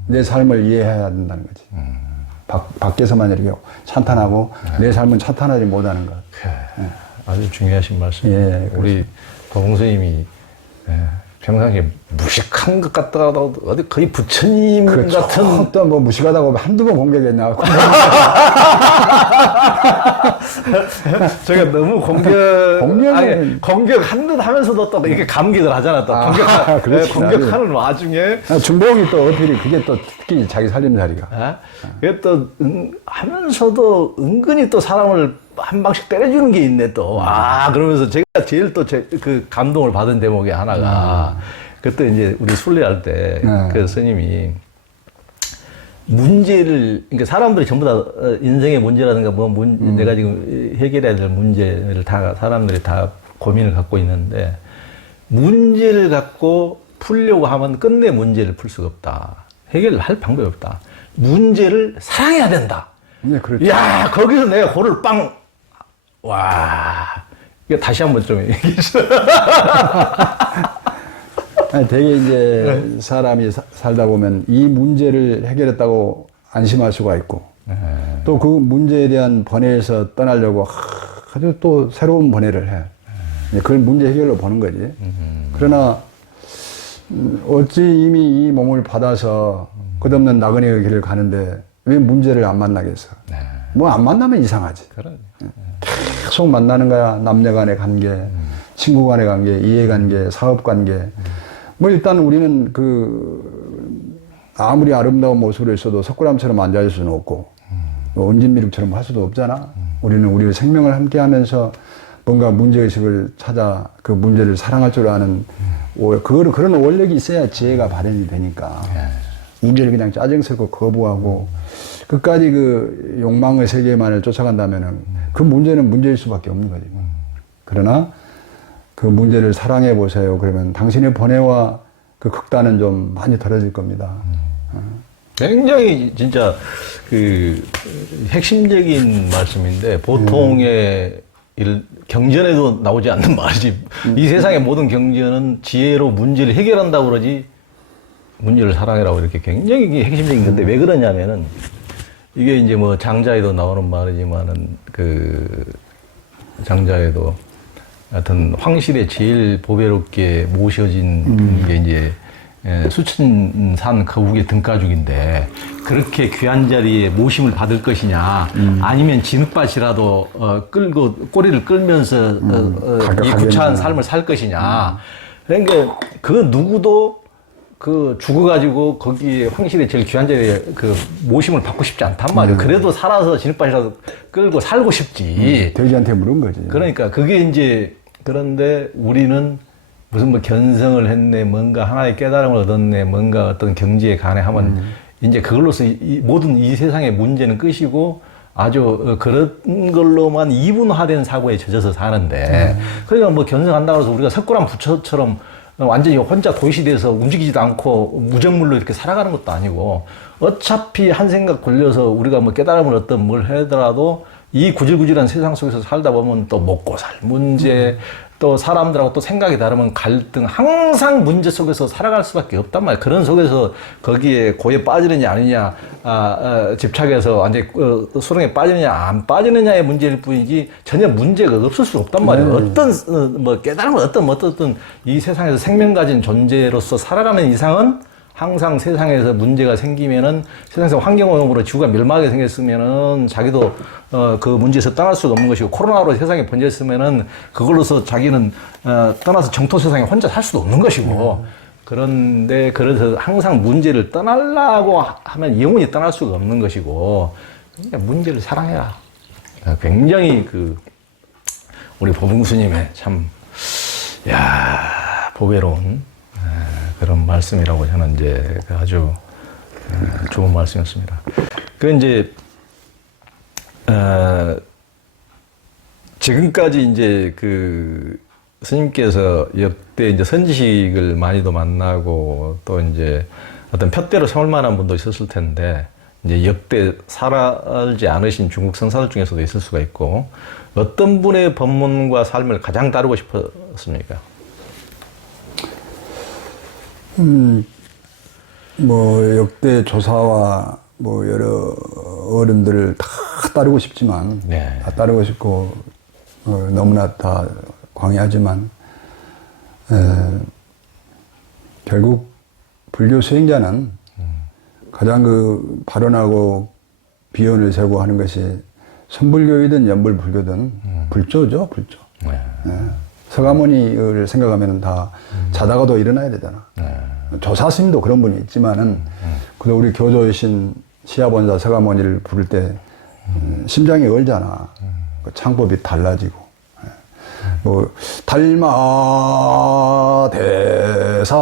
내 삶을 이해해야 된다는 거지. 밖에서만 이렇게 찬탄하고 내 삶은 찬탄하지 못하는 것. 아주 중요하신 말씀. 우리 도봉스님이 평상시에 무식한 것 같다가도 어디 거의 부처님 같은 또 뭐 무식하다고 한두 번 공격했냐. 제가 너무 공격한 듯 하면서도 또 이렇게 감기들 하잖아. 또 공격하는 와중에 중봉이 또 어필이 그게 또 특히 자기 살림살이가. 그게 또 하면서도 은근히 또 사람을 한 방씩 때려주는 게 있네 또. 그러면서 제가 제일 또 그 감동을 받은 대목이 하나가 그때 이제 우리 순례할 때 그 스님이 문제를, 그러니까 사람들이 전부 다 인생의 문제라든가 내가 지금 해결해야 될 문제를 다 사람들이 다 고민을 갖고 있는데, 문제를 갖고 풀려고 하면 끝내 문제를 풀 수가 없다. 해결을 할 방법이 없다. 문제를 사랑해야 된다. 네, 그렇죠. 야, 거기서 내가 골을 빵! 와. 이거 다시 한번 좀 얘기해 주세요. 아니, 되게 이제 사람이 살다 보면 이 문제를 해결했다고 안심할 수가 있고, 또 그 문제에 대한 번뇌에서 떠나려고 아주 또 새로운 번뇌를 해. 그걸 문제 해결로 보는 거지. 그러나 어찌 이미 이 몸을 받아서 끝없는 나그네의 길을 가는데 왜 문제를 안 만나겠어? 뭐 안 만나면 이상하지. 계속 만나는 거야. 남녀 간의 관계, 친구 간의 관계, 이해관계, 사업관계. 뭐 일단 우리는 아무리 아름다운 모습으로 있어도 석굴암처럼 앉아있을 수는 없고, 원진미륵처럼 할 수도 없잖아. 우리는 우리의 생명을 함께 하면서 뭔가 문제의식을 찾아 그 문제를 사랑할 줄 아는, 그런 원력이 있어야 지혜가 발현이 되니까. 문제를 그냥 짜증스럽고 거부하고, 끝까지 그 욕망의 세계만을 쫓아간다면은 그 문제는 문제일 수밖에 없는 거지. 그러나 그 문제를 사랑해 보세요. 그러면 당신의 번뇌와 그 극단은 좀 많이 덜어질 겁니다. 굉장히 진짜 핵심적인 말씀인데, 보통의 경전에도 나오지 않는 말이지. 이 세상의 모든 경전은 지혜로 문제를 해결한다고 그러지, 문제를 사랑해라고 이렇게 굉장히 핵심적인 건데, 왜 그러냐면은, 이게 이제 뭐 장자에도 나오는 말이지만은, 장자에도 하여튼 황실에 제일 보배롭게 모셔진 게 이제 수천산 거북의 등가죽인데, 그렇게 귀한 자리에 모심을 받을 것이냐, 아니면 진흙밭이라도 끌고 꼬리를 끌면서 이 구차한 삶을 살 것이냐. 그러니까 그 누구도 죽어가지고 거기에 황실에 제일 귀한 자리에 모심을 받고 싶지 않단 말이에요. 그래도 살아서 진흙밭이라도 끌고 살고 싶지. 돼지한테 물은 거지. 그러니까 그게 이제, 그런데 우리는 무슨 뭐 견성을 했네, 뭔가 하나의 깨달음을 얻었네, 뭔가 어떤 경지에 가네 하면 이제 그걸로서 모든 이 세상의 문제는 끝이고, 아주 그런 걸로만 이분화된 사고에 젖어서 사는데, 그러니까 뭐 견성한다고 해서 우리가 석굴암 부처처럼 완전히 혼자 도시돼서 움직이지도 않고 무정물로 이렇게 살아가는 것도 아니고, 어차피 한 생각 걸려서 우리가 뭐 깨달음을 얻든 뭘 하더라도 이 구질구질한 세상 속에서 살다 보면 또 먹고 살 문제, 또 사람들하고 또 생각이 다르면 갈등, 항상 문제 속에서 살아갈 수밖에 없단 말이야. 그런 속에서 거기에 고에 빠지느냐 아니냐, 집착해서 완전히 수렁에 빠지느냐 안 빠지느냐의 문제일 뿐이지 전혀 문제가 없을 수 없단 말이야. 어떤 뭐 깨달음을 어떤 이 세상에서 생명 가진 존재로서 살아가는 이상은 항상 세상에서 문제가 생기면은, 세상에서 환경오염으로 지구가 멸망하게 생겼으면은 자기도 그 문제에서 떠날 수가 없는 것이고, 코로나로 세상에 번졌으면은 그걸로서 자기는 떠나서 정토 세상에 혼자 살 수도 없는 것이고, 그런데 그래서 항상 문제를 떠나려고 하면 영원히 떠날 수가 없는 것이고, 그러니까 문제를 사랑해라. 굉장히 우리 보붕스님의 참 보배로운 그런 말씀이라고 저는 이제 아주 좋은 말씀이었습니다. 이제 지금까지 이제 스님께서 역대 이제 선지식을 많이도 만나고, 또 이제 어떤 푯대로 세울 만한 분도 있었을 텐데, 이제 역대 살아지 않으신 중국 성사들 중에서도 있을 수가 있고, 어떤 분의 법문과 삶을 가장 따르고 싶었습니까? 뭐 역대 조사와 뭐 여러 어른들을 다 따르고 싶지만, 다 따르고 싶고, 너무나 다 광야하지만, 결국 불교 수행자는 가장 발언하고 비언을 세고 하는 것이 선불교이든 연불불교든 불조죠, 불조. 서가모니를 생각하면 다 자다가도 일어나야 되잖아. 조사스님도 그런 분이 있지만은, 그래도 우리 교조이신 시아본사 서가모니를 부를 때 심장이 얼잖아. 그 창법이 달라지고. 뭐 달마대사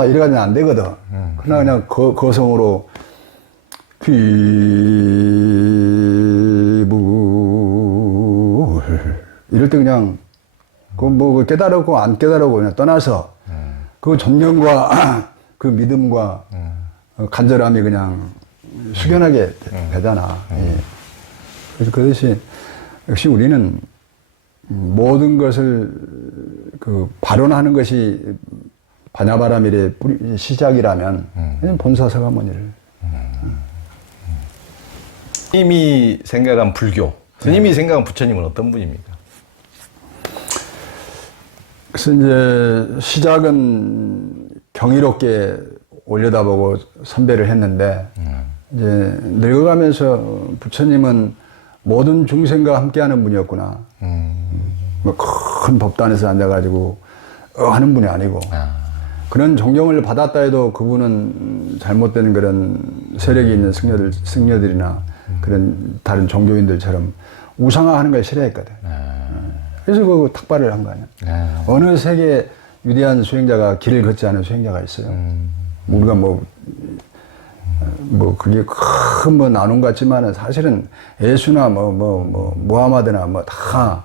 이래가지고 안 되거든. 그러나 그냥 거성으로 피부 이럴 때 그냥 그 뭐 깨달았고 안 깨달았고 그냥 떠나서 그 존경과 그 믿음과 간절함이 그냥 숙연하게 되잖아. 예. 그래서 그것이 역시 우리는 모든 것을 그 발언하는 것이 반야바라밀의 시작이라면 그냥 본사서가모니를 스님이 생각한 불교, 스님이 생각한 부처님은 어떤 분입니까? 그래서 이제 시작은 경이롭게 올려다보고 선배를 했는데 이제 늙어가면서 부처님은 모든 중생과 함께하는 분이었구나. 뭐 큰 법단에서 앉아가지고 하는 분이 아니고 그런 존경을 받았다 해도 그분은 잘못된 그런 세력이 있는 승려들이나 그런 다른 종교인들처럼 우상화하는 걸 싫어했거든. 그래서 그 탁발을 한 거 아니야. 어느 세계 위대한 수행자가 길을 걷지 않은 수행자가 있어요. 우리가 뭐 그게 큰 뭐 나눔 같지만은 사실은 예수나 무하마드나 뭐 다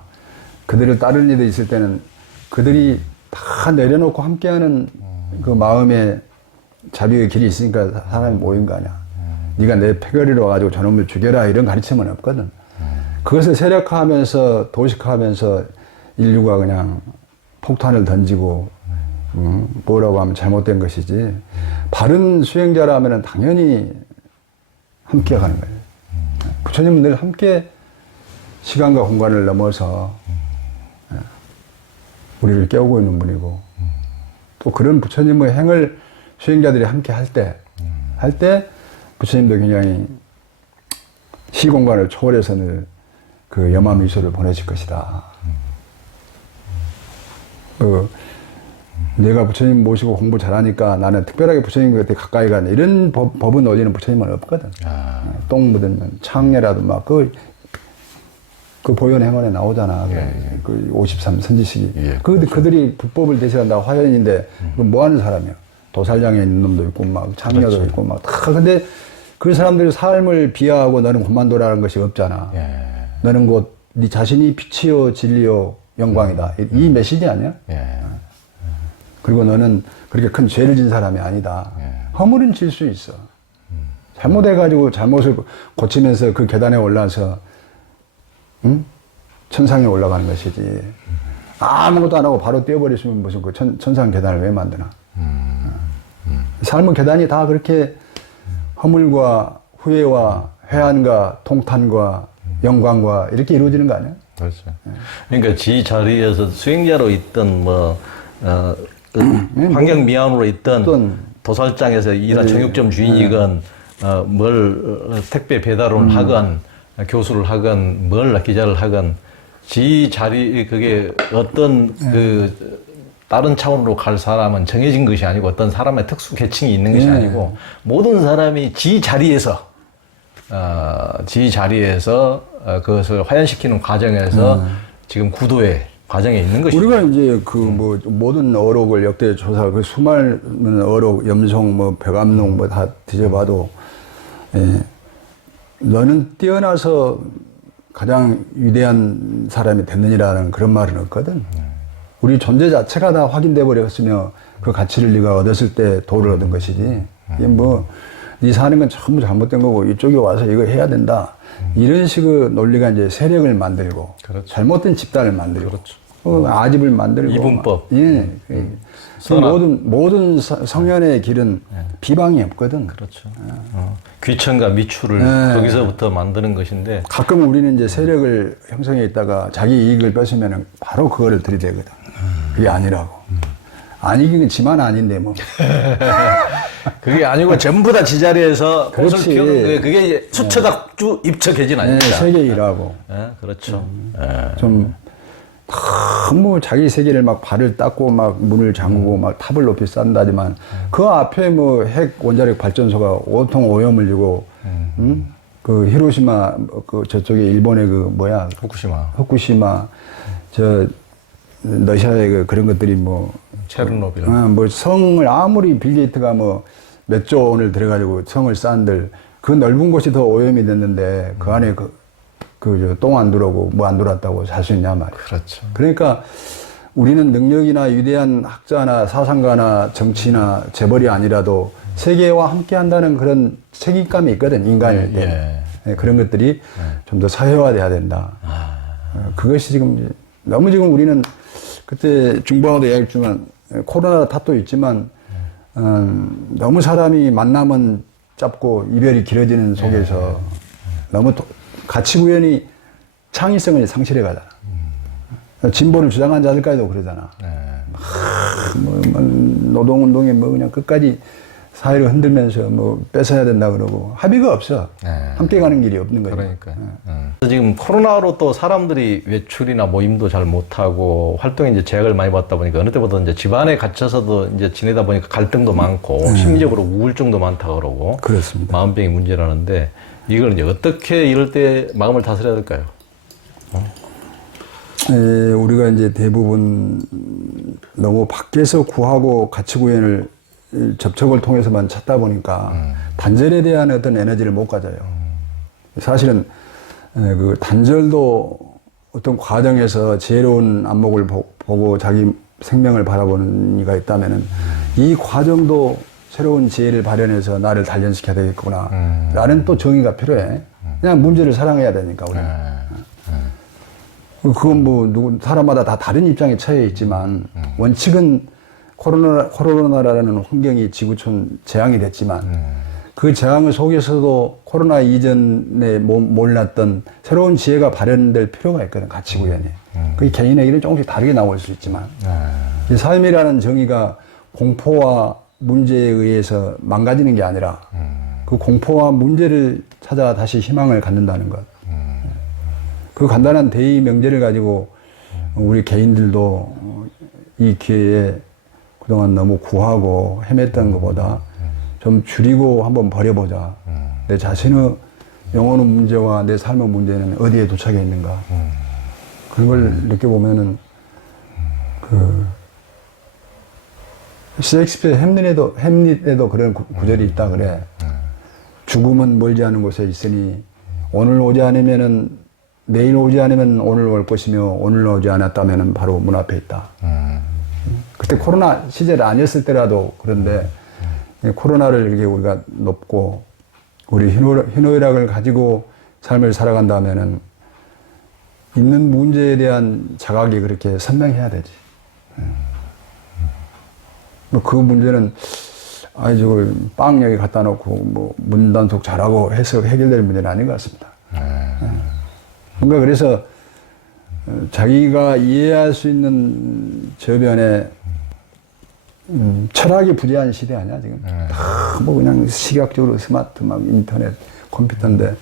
그들을 따르는 이들이 있을 때는 그들이 다 내려놓고 함께하는 그 마음의 자비의 길이 있으니까 사람이 모인 거 아니야. 네가 내 패거리로 와가지고 저놈을 죽여라 이런 가르침은 없거든. 그것을 세력화하면서 도식화하면서 인류가 그냥 폭탄을 던지고 뭐라고 하면 잘못된 것이지 바른 수행자라면 당연히 함께 가는 거예요. 부처님은 늘 함께 시간과 공간을 넘어서 우리를 깨우고 있는 분이고 또 그런 부처님의 행을 수행자들이 함께 할 때 부처님도 굉장히 시공간을 초월해서 늘 그 염화미소를 보내실 것이다. 내가 부처님 모시고 공부 잘하니까 나는 특별하게 부처님 곁에 가까이 가는 이런 법은 어디는 부처님은 없거든. 똥 묻으면 창례라도 막 그 보현 행원에 나오잖아. 그 53 선지식이. 그들이 불법을 대신한다고 화연인데 뭐 하는 사람이야? 도살장에 있는 놈도 있고 막 창녀도 그렇죠. 있고 막 다. 근데 그 사람들의 삶을 비하하고 너는 그만둬라는 것이 없잖아. 너는 곧 네 자신이 빛이요 진리요 영광이다. 이 메시지 아니야? 그리고 너는 그렇게 큰 죄를 진 사람이 아니다. 허물은 질 수 있어. 잘못해가지고 잘못을 고치면서 그 계단에 올라서 천상에 올라가는 것이지. 아무것도 안 하고 바로 뛰어버리시면 무슨 그 천상 계단을 왜 만드나. 삶의 계단이 다 그렇게 허물과 후회와 회한과 통탄과 영광과 이렇게 이루어지는 거 아니야? 그렇죠. 그러니까 지 자리에서 수행자로 있던 환경 미안으로 있던 도살장에서 일한 정육점 주인이건 뭘 택배 배달을 하건 교수를 하건 뭘 기자를 하건 지 자리 그게 어떤 그 다른 차원으로 갈 사람은 정해진 것이 아니고 어떤 사람의 특수 계층이 있는 것이 아니고 모든 사람이 지 자리에서 그것을 화연시키는 과정에서 지금 구도의 과정에 있는 것이죠. 우리가 이제 그 뭐 모든 어록을 역대 조사 그 수많은 어록 염송 뭐 백암록 뭐 다 뒤져봐도 너는 뛰어나서 가장 위대한 사람이 됐느니라는 그런 말은 없거든. 우리 존재 자체가 다 확인돼 버렸으며 그 가치를 네가 얻었을 때 도를 얻은 것이지. 이게 뭐 네 사는 건 전부 잘못된 거고 이쪽에 와서 이거 해야 된다. 이런 식의 논리가 이제 세력을 만들고 그렇죠. 잘못된 집단을 만들고 아집을 만들고 이분법. 모든 성현의 길은 비방이 없거든. 그렇죠. 귀천과 미추를 거기서부터 만드는 것인데 가끔 우리는 이제 세력을 형성해 있다가 자기 이익을 뺏으면 바로 그거를 들이대거든. 그게 아니라고. 아니긴 지만 아닌데 뭐. 그게 아니고 전부 다 지자리에서 꽃을 그렇지. 피우는 게 그게 수처닥주 입처계진 아닙니까? 세계 일하고. 그렇죠. 좀 너무 자기 세계를 막 발을 닦고 막 문을 잠그고 막 탑을 높이 쌓는다지만 그 앞에 뭐 핵 원자력 발전소가 온통 오염을 주고 그 히로시마 그 저쪽에 일본의 그 뭐야 후쿠시마 저 러시아의 그 그런 것들이 뭐 체르노빌 뭐 성을 아무리 빌 게이트가 뭐 몇 조 원을 들여가지고 성을 쌓은들 그 넓은 곳이 더 오염이 됐는데 그 안에 똥 안 들어오고 뭐 안 들어왔다고 살 수 있냐 말이야. 그렇죠. 그러니까 우리는 능력이나 위대한 학자나 사상가나 정치나 재벌이 아니라도 세계와 함께 한다는 그런 책임감이 있거든, 인간일 때. 예, 그런 것들이 좀 더 사회화돼야 된다. 그것이 지금 너무 지금 우리는 그때 중보하고도 이야기했지만 코로나 탓도 있지만 너무 사람이 만남은 짧고 이별이 길어지는 속에서 너무 가치 구현이 창의성을 상실해 가잖아. 진보를 주장한 자들까지도 그러잖아. 노동운동에 뭐 그냥 끝까지 사회를 흔들면서 뭐 뺏어야 된다 그러고 합의가 없어. 함께 가는 길이 없는 거예요. 그러니까. 지금 코로나로 또 사람들이 외출이나 모임도 잘 못하고 활동에 이제 제약을 많이 받다 보니까 어느 때보다 이제 집안에 갇혀서도 이제 지내다 보니까 갈등도 많고 심리적으로 우울증도 많다 그러고. 그렇습니다. 마음병이 문제라는데 이걸 이제 어떻게 이럴 때 마음을 다스려야 될까요? 우리가 이제 대부분 너무 밖에서 구하고 가치 구현을 접촉을 통해서만 찾다 보니까 단절에 대한 어떤 에너지를 못 가져요. 사실은 그 단절도 어떤 과정에서 지혜로운 안목을 보고 자기 생명을 바라보는 이가 있다면은 이 과정도 새로운 지혜를 발현해서 나를 단련시켜야 되겠구나 라는 또 정의가 필요해. 그냥 문제를 사랑해야 되니까 우리는. 그건 뭐 사람마다 다 다른 입장에 처해 있지만 원칙은 코로나라는 환경이 지구촌 재앙이 됐지만 그 재앙을 속에서도 코로나 이전에 몰랐던 새로운 지혜가 발현될 필요가 있거든, 가치 구현이. 그게 개인에게는 조금씩 다르게 나올 수 있지만 이 삶이라는 정의가 공포와 문제에 의해서 망가지는 게 아니라 그 공포와 문제를 찾아 다시 희망을 갖는다는 것. 그 간단한 대의 명제를 가지고 우리 개인들도 이 기회에 그동안 너무 구하고 헤맸던 것보다 좀 줄이고 한번 버려보자. 내 자신의 영혼의 문제와 내 삶의 문제는 어디에 도착해 있는가. 그런 걸 느껴보면은 셰익스피어 햄릿에도 그런 구절이 있다 그래. 죽음은 멀지 않은 곳에 있으니 오늘 오지 않으면은 내일 오지 않으면 오늘 올 것이며 오늘 오지 않았다면 바로 문 앞에 있다. 그때 코로나 시절 아니었을 때라도 그런데 코로나를 이렇게 우리가 높고 우리 희노애락을 가지고 삶을 살아간다면은 있는 문제에 대한 자각이 그렇게 선명해야 되지. 뭐 그 문제는 저걸 빵 여기 갖다 놓고 뭐 문단속 잘하고 해서 해결될 문제는 아닌 것 같습니다. 뭔가 그래서 자기가 이해할 수 있는 저변에 철학이 부재한 시대 아니야 지금. 뭐 그냥 시각적으로 스마트 막 인터넷 컴퓨터인데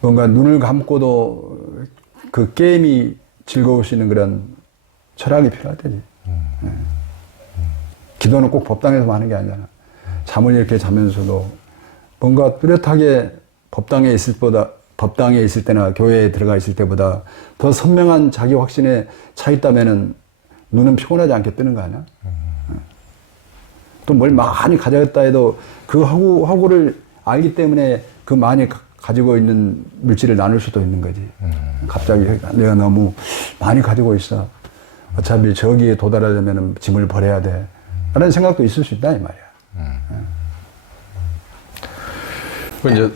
뭔가 눈을 감고도 그 게임이 즐거울 수 있는 그런 철학이 필요하다지. 기도는 꼭 법당에서 하는 게 아니잖아. 잠을 이렇게 자면서도 뭔가 뚜렷하게 법당에 있을 때나 교회에 들어가 있을 때보다 더 선명한 자기 확신에 차 있다면은 눈은 피곤하지 않게 뜨는 거 아니야? 또 뭘 많이 가져갔다 해도 그 허구를 알기 때문에 그 많이 가지고 있는 물질을 나눌 수도 있는 거지. 갑자기 내가 너무 많이 가지고 있어. 어차피 저기에 도달하려면 짐을 버려야 돼. 라는 생각도 있을 수 있다, 이 말이야. 그 이제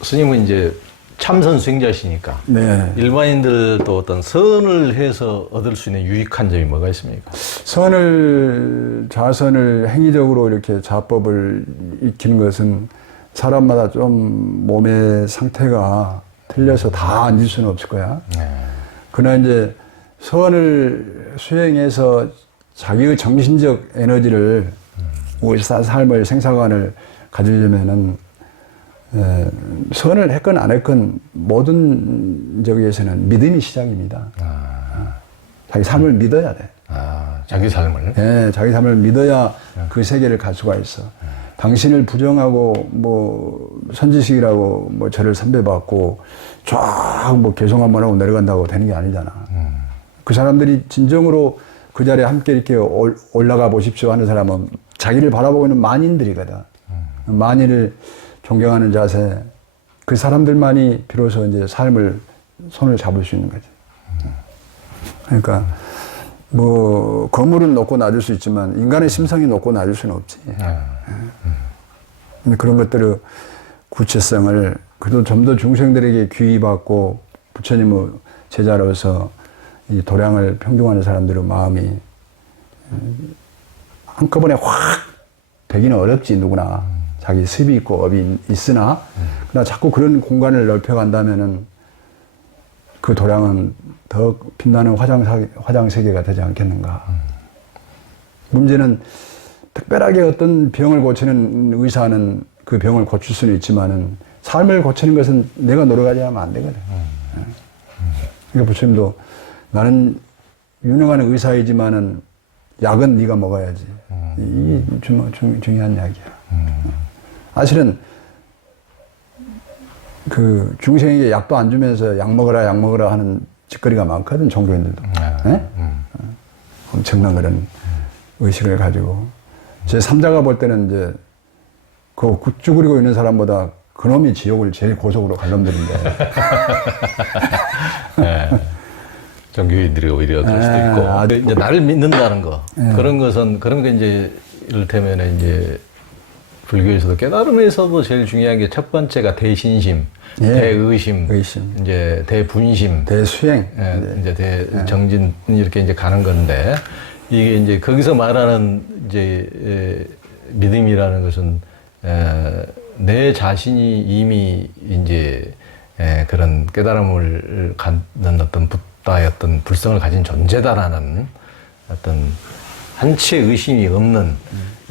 스님은 이제 참선 수행자시니까 네. 일반인들도 어떤 선을 해서 얻을 수 있는 유익한 점이 뭐가 있습니까? 자선을 행위적으로 이렇게 자법을 익히는 것은 사람마다 좀 몸의 상태가 틀려서 다 앉을 수는 없을 거야. 그러나 이제 선을 수행해서 자기의 정신적 에너지를 우리 삶의 생사관을 가지려면은 선을 했건 안 했건 모든 저기에서는 믿음이 시작입니다. 자기 삶을 믿어야 돼. 자기 삶을? 네, 자기 삶을 믿어야 그 세계를 갈 수가 있어. 당신을 부정하고 뭐 선지식이라고 뭐 저를 선배받고 쫙 뭐 개송 한번 하고 내려간다고 되는 게 아니잖아. 그 사람들이 진정으로 그 자리에 함께 이렇게 올라가 보십시오 하는 사람은 자기를 바라보고 있는 만인들이거든. 만인을 존경하는 자세, 그 사람들만이 비로소 이제 삶을 손을 잡을 수 있는 거지. 그러니까 뭐 건물은 높고 낮을 수 있지만 인간의 심성이 높고 낮을 수는 없지. 근데 그런 것들의 구체성을 그래도 좀 더 중생들에게 귀의받고 부처님의 제자로서 이 도량을 평등하는 사람들의 마음이 한꺼번에 확 되기는 어렵지, 누구나. 자기 습이 있고 업이 있으나, 그러나 자꾸 그런 공간을 넓혀간다면은 그 도량은 더 빛나는 화장세계가 되지 않겠는가. 문제는 특별하게 어떤 병을 고치는 의사는 그 병을 고칠 수는 있지만은 삶을 고치는 것은 내가 노력하지 않으면 안 되거든. 그러니까 부처님도 나는 유능한 의사이지만은 약은 네가 먹어야지. 이게 중요한 이야기야. 사실은 그 중생에게 약도 안 주면서 약 먹어라 하는 짓거리가 많거든, 종교인들도. 엄청난 그런 의식을 가지고. 제 3자가 볼 때는 이제 그 쭈그리고 있는 사람보다 그놈이 지옥을 제일 고속으로 갈 놈들인데. 네. 종교인들이 오히려 그럴 수도 있고. 근데 이제 나를 믿는다는 거. 그런 것은, 그런 게 이제, 이를테면 이제, 불교에서도 깨달음에서도 제일 중요한 게 첫 번째가 대신심, 대의심, 이제 대분심, 대수행, 이제 대정진 이렇게 이제 가는 건데, 이게 이제 거기서 말하는 이제 믿음이라는 것은 내 자신이 이미 이제 그런 깨달음을 갖는 어떤 붓다의 어떤 불성을 가진 존재다라는 어떤 한치의 의심이 없는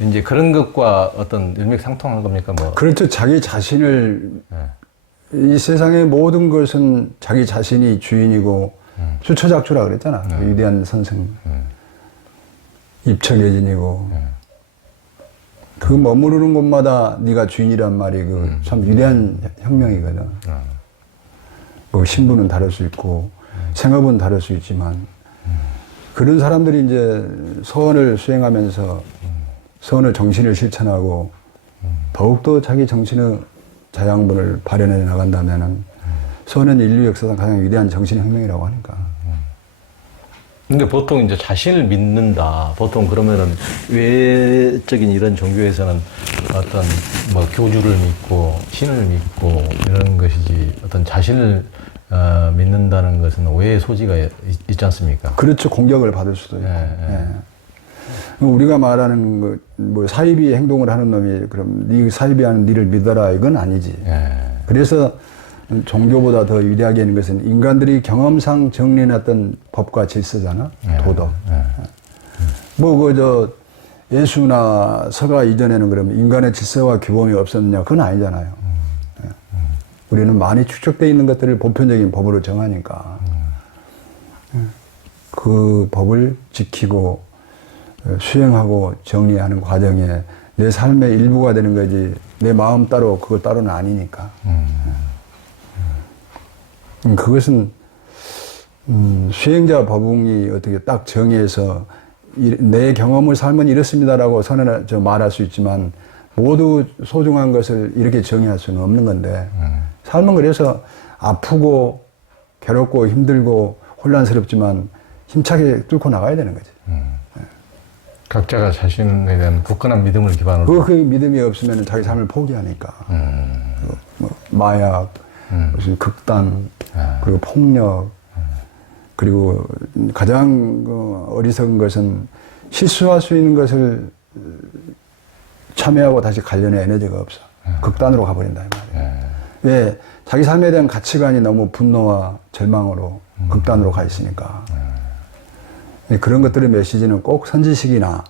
이제 그런 것과 어떤 일맥상통한 겁니까? 뭐. 그렇죠. 자기 자신을 이 세상의 모든 것은 자기 자신이 주인이고 수처작주라 그랬잖아. 그 위대한 선생. 입척예진이고 그 머무르는 곳마다 네가 주인이란 말이 그 참 위대한 혁명이거든. 뭐 신분은 다를 수 있고 생업은 다를 수 있지만 그런 사람들이 이제 서원을 수행하면서 서원을 정신을 실천하고 더욱더 자기 정신의 자양분을 발현해 나간다면은 서원은 인류 역사상 가장 위대한 정신혁명이라고 하니까. 근데 보통 이제 자신을 믿는다. 보통 그러면은 외적인 이런 종교에서는 어떤 뭐 교주를 믿고 신을 믿고 이런 것이지 어떤 자신을 믿는다는 것은 오해의 소지가 있지 않습니까? 그렇죠. 공격을 받을 수도 있고. 우리가 말하는 그 뭐 사이비 행동을 하는 놈이 그럼 네 사이비 하는 니를 믿어라 이건 아니지. 그래서 종교보다 더 위대하게 하는 것은 인간들이 경험상 정리해놨던 법과 질서잖아. 도덕. 뭐 그저 예수나 서가 이전에는 그러면 인간의 질서와 규범이 없었느냐 그건 아니잖아요. 우리는 많이 축적되어 있는 것들을 보편적인 법으로 정하니까 그 법을 지키고 수행하고 정리하는 과정에 내 삶의 일부가 되는 거지 내 마음 따로 그거 따로는 아니니까. 그것은 수행자 법웅이 어떻게 딱 정해서 내 경험을 삶은 이렇습니다라고 말할 수 있지만 모두 소중한 것을 이렇게 정의할 수는 없는 건데 삶은 그래서 아프고 괴롭고 힘들고 혼란스럽지만 힘차게 뚫고 나가야 되는 거지. 각자가 자신에 대한 굳건한 믿음을 기반으로. 그 믿음이 없으면 자기 삶을 포기하니까. 뭐 마약, 무슨 극단, 그리고 폭력, 그리고 가장 어리석은 것은 실수할 수 있는 것을 참여하고 다시 관련의 에너지가 없어. 극단으로 가버린다, 이 말이야. 왜? 자기 삶에 대한 가치관이 너무 분노와 절망으로 극단으로 가 있으니까. 그런 것들의 메시지는 꼭 선지식이나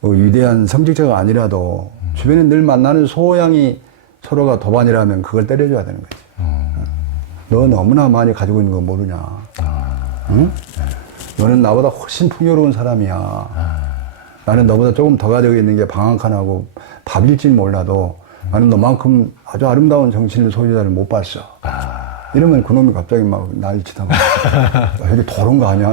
뭐 위대한 성직자가 아니라도 주변에 늘 만나는 소양이 서로가 도반이라면 그걸 때려줘야 되는 거지. 너 너무나 많이 가지고 있는 거 모르냐. 응? 너는 나보다 훨씬 풍요로운 사람이야. 나는 너보다 조금 더 가지고 있는 게 방 한 칸하고 밥일진 몰라도 나는 너만큼 아주 아름다운 정신의 소유자를 못 봤어. 이러면 그놈이 갑자기 막 난리치다가 여기 도른 거 아니야?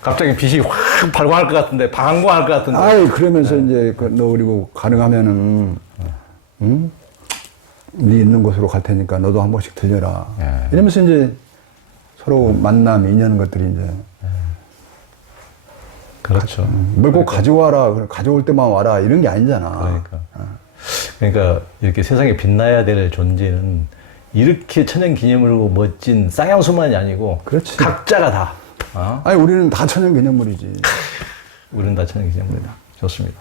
갑자기 빛이 확 발광할 것 같은데, 방광할 것 같은데. 아이, 그러면서 이제, 너 그리고 가능하면은, 응? 네 있는 곳으로 갈 테니까 너도 한 번씩 들려라. 예. 이러면서 이제 서로 만남, 인연 것들이 이제. 그렇죠. 뭘 꼭 가져와라, 가져올 때만 와라, 이런 게 아니잖아. 그러니까 이렇게 세상에 빛나야 될 존재는 이렇게 천연기념물이고 멋진 쌍향수만이 아니고 그렇지. 각자가 다. 어? 아니, 우리는 다 천연 기념물이지. 우리는 다 천연기념물이다. 좋습니다.